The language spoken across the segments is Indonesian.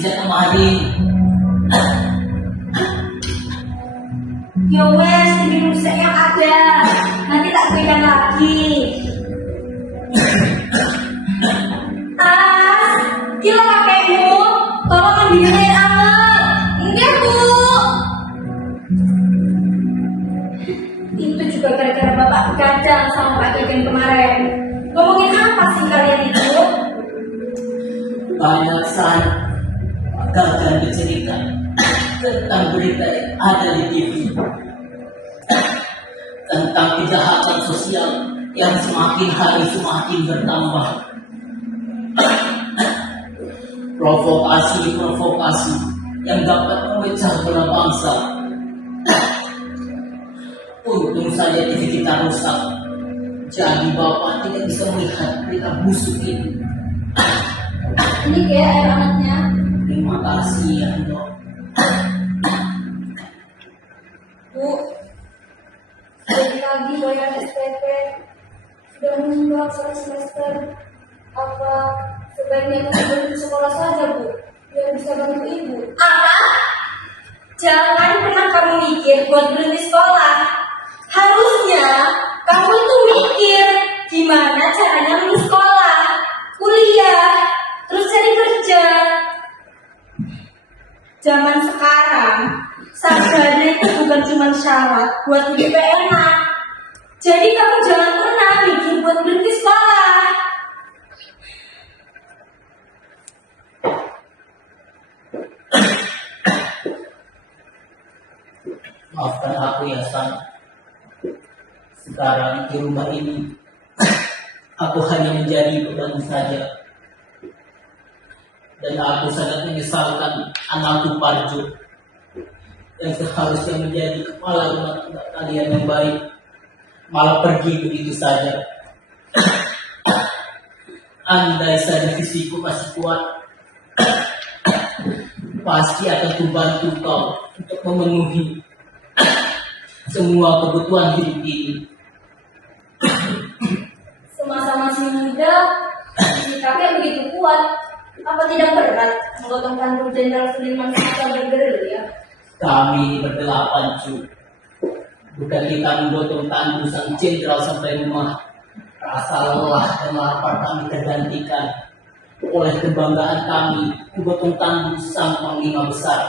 sejak kemarin. Ya wes, diminum yang ada. Nanti tak berikan lagi. Tas, kilo kakekmu, tolong ambilin air anget. Enggak bu. Itu juga gara-gara bapak begadang sama Pak Kevin kemarin. Ngomongin apa sih kalian itu? Banyak saat gagal bercerita tentang berita yang ada di TV tentang kejahatan sosial yang semakin hari semakin bertambah. Provokasi yang dapat memecah belah bangsa. Untung saja TV kita rusak, jadi bapak tidak bisa melihat berita busuk ini. Ini kayak air angetnya. Terima kasih ya dok. Bu, sekali lagi bayar SPP. Sudah menunggak 1 semester. Apa sebaiknya kamu berhenti sekolah saja bu, biar bisa bantu ibu? Apa? Jangan pernah kamu mikir buat berhenti sekolah. Harusnya kamu itu mikir gimana caranya lulus sekolah, kuliah, terus cari kerja. Zaman sekarang, sarjana itu bukan cuma syarat buat hidup enak. Jadi kamu jangan pernah mikir buat berhenti sekolah. Maafkan aku ya San. Sekarang di rumah ini aku hanya menjadi beban saja. Dan aku sangat menyesalkan anakku Parjo yang seharusnya menjadi kepala rumah tangga kalian yang baik malah pergi begitu saja. Andai saja fisikku masih kuat, pasti akan kubantu kau untuk memenuhi semua kebutuhan hidup ini. Semasa masih muda, sikapnya begitu kuat. Apa tidak berat menggotong kantor Jenderal Sudirman Saat bergerilya? Kami berdelapan cu. Bukan kita menggotong tandu sang jenderal sampai rumah. Rasa lelah dan lapar kami tergantikan oleh kebanggaan kami menggotong tandu sang panglima besar.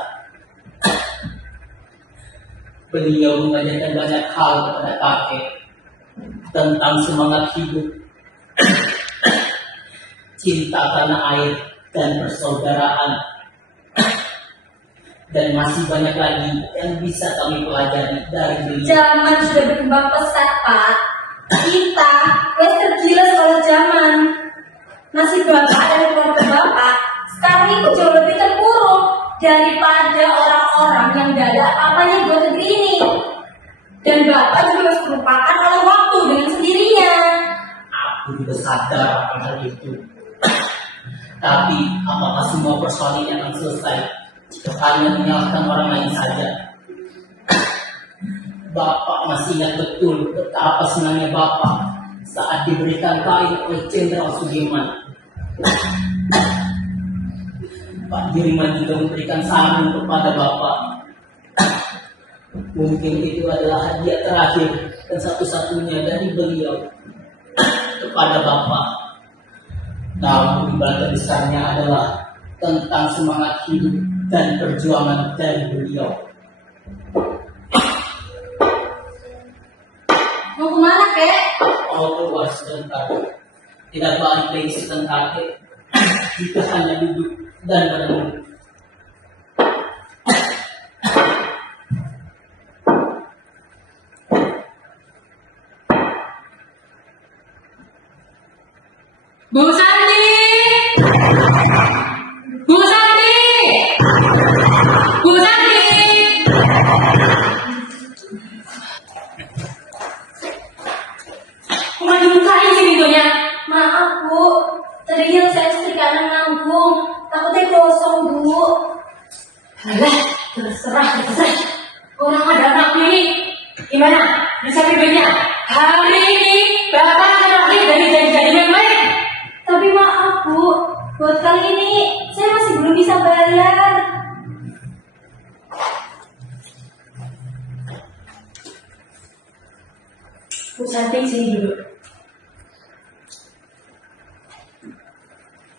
Beliau mengajarkan banyak hal kepada kakek tentang semangat hidup, cinta tanah air, dan persaudaraan. Dan masih banyak lagi yang bisa kami pelajari dari beliau. Zaman sudah berkembang pesat, Pak. Kita wes tergilas oleh zaman. Nasib bapak dan keluarga bapak sekarang itu jauh lebih terpuruk daripada orang-orang yang gak ada apa-apanya buat negeri ini. Dan bapak juga harus merupakan oleh waktu dengan sendirinya. Aku juga sadar akan hal itu. Tapi apakah semua persoalan ini akan selesai jika hanya menyalahkan orang lain saja? Bapak masih ingat betul betapa senangnya Bapak saat diberikan kain oleh Jenderal Sudirman. Pak Diriman juga memberikan sarung kepada Bapak. Mungkin itu adalah hadiah terakhir dan satu-satunya dari beliau kepada Bapak. Namun di balik besarnya adalah tentang semangat hidup dan perjuangan dari beliau. Mau kemana, Kek? Mau keluar sebentar. Tidak balik lagi sebentar, Kek. Kita hanya duduk dan merenung. Bu Santi! Bu Santi! Bu Santi! Kok maju bukain sih pintunya? Maaf, Bu. Tadinya saya istri kanan nanggung. Takutnya kosong, Bu. Alah, terserah. Orang ada anak ini. Gimana? Bisa tidurnya? Hari ini Bapak terakhir dari janji-janji yang baik. Tapi maaf Bu, buat kali ini saya masih belum bisa bayar. cantik sini dulu.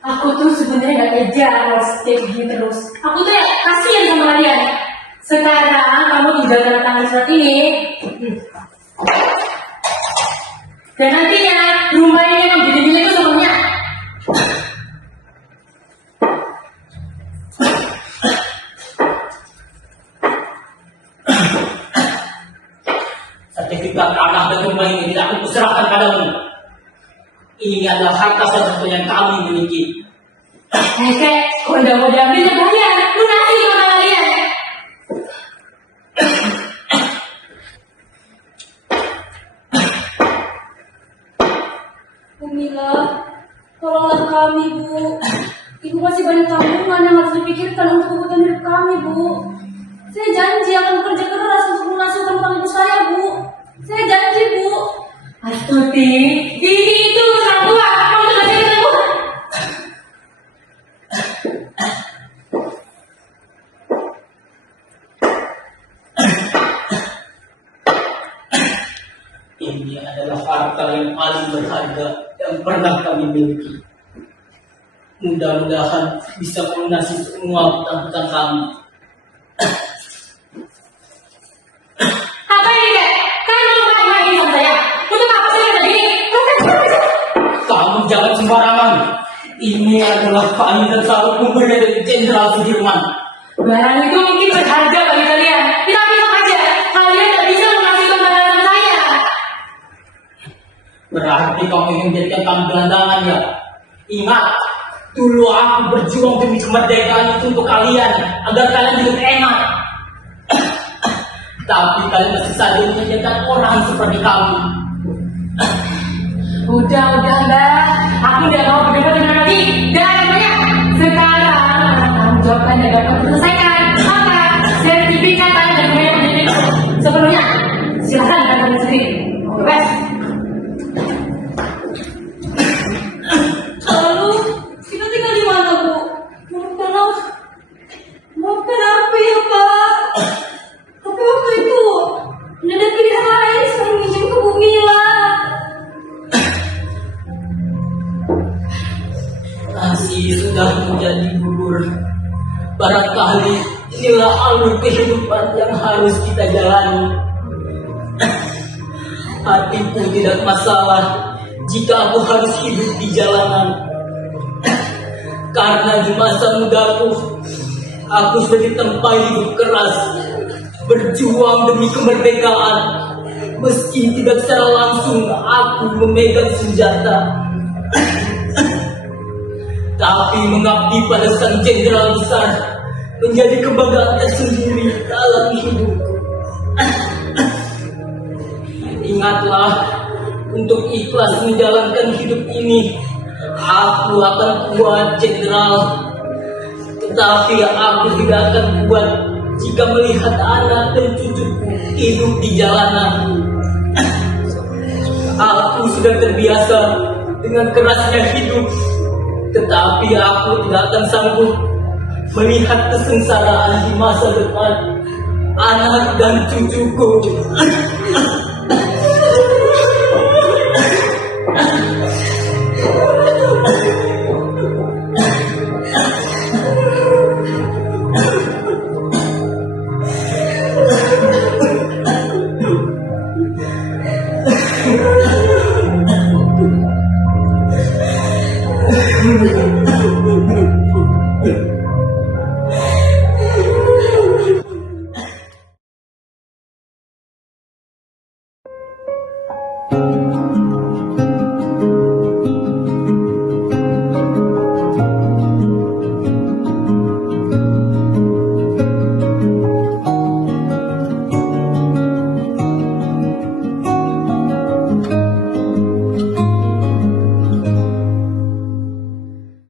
Aku tuh sebenarnya gak kerja kalau kayak gini terus. Aku tuh ya kasihan sama kalian. Sekarang kamu tinggal tanda tangan surat ini. Dan nantinya rumah ini yang berdiri itu semuanya. Sertifikat tanah dan rumah ini tidak aku serahkan padamu. Ini adalah harta satu-satunya yang kami miliki. Kok udah mau diambil ya kalian? Lunasi sama kalian. Mila, tolonglah kami, Bu. Ibu masih banyak tanggungan yang harus dipikirkan untuk kebutuhan hidup kami, Bu. Saya janji akan bekerja keras untuk melunasi utang ibu saya, Bu. Saya janji, Bu. Astuti, ini itu orang tua. Kamu tuh gak cerita, Bu. Ini adalah harta yang paling berharga yang pernah kami miliki. Mudah-mudahan bisa melunasi semua hutang-hutang kami. Apa ini, Kak? Kalian mau main-main sama saya? Untuk apa sih kayak gini? Kamu jangan sembarangan. Ini adalah keadilan satu pemberi dari Jenderal Sudirman. Barang itu mungkin berharga bagi kalian. Kita bilang aja, kalian tak bisa menghasilkan barang sama saya. Berarti kamu ingin menjadikan kami gelandangan ya? Ingat, dulu aku berjuang demi kemerdekaan itu untuk kalian, agar kalian hidup enak. Tapi kalian masih saja menjadikan orang seperti kami. Udah, Mbak. Aku udah mau berdebat dengan lagi. Dan banyak. Sekarang, tanggung jawabkan dan dapat selesaikan. Maka, sertifikat tanah dan rumah yang menjadi sepenuhnya. Silahkan kalian sendiri. Oke, Bes. Lalu, kita tinggal di mana, Bu? Maafkan aku ya, Pak. Tapi waktu itu, tidak ada pilihan lain selain minjem ke Bu Mila. Nasi sudah menjadi bubur. Barangkali inilah alur kehidupan yang harus kita jalani. Hatiku tidak masalah jika aku harus hidup di jalanan. Karena di masa mudaku, aku sudah ditempa hidup keras, berjuang demi kemerdekaan. Meski tidak secara langsung aku memegang senjata, tapi mengabdi pada sang jenderal besar menjadi kebanggaan tersendiri dalam hidupku. Ingatlah, untuk ikhlas menjalankan hidup ini, aku akan kuat, jenderal. Tetapi aku tidak akan kuat jika melihat anak dan cucuku hidup di jalanan. Aku sudah terbiasa dengan kerasnya hidup, tetapi aku tidak akan sanggup melihat kesengsaraan di masa depan anak dan cucuku.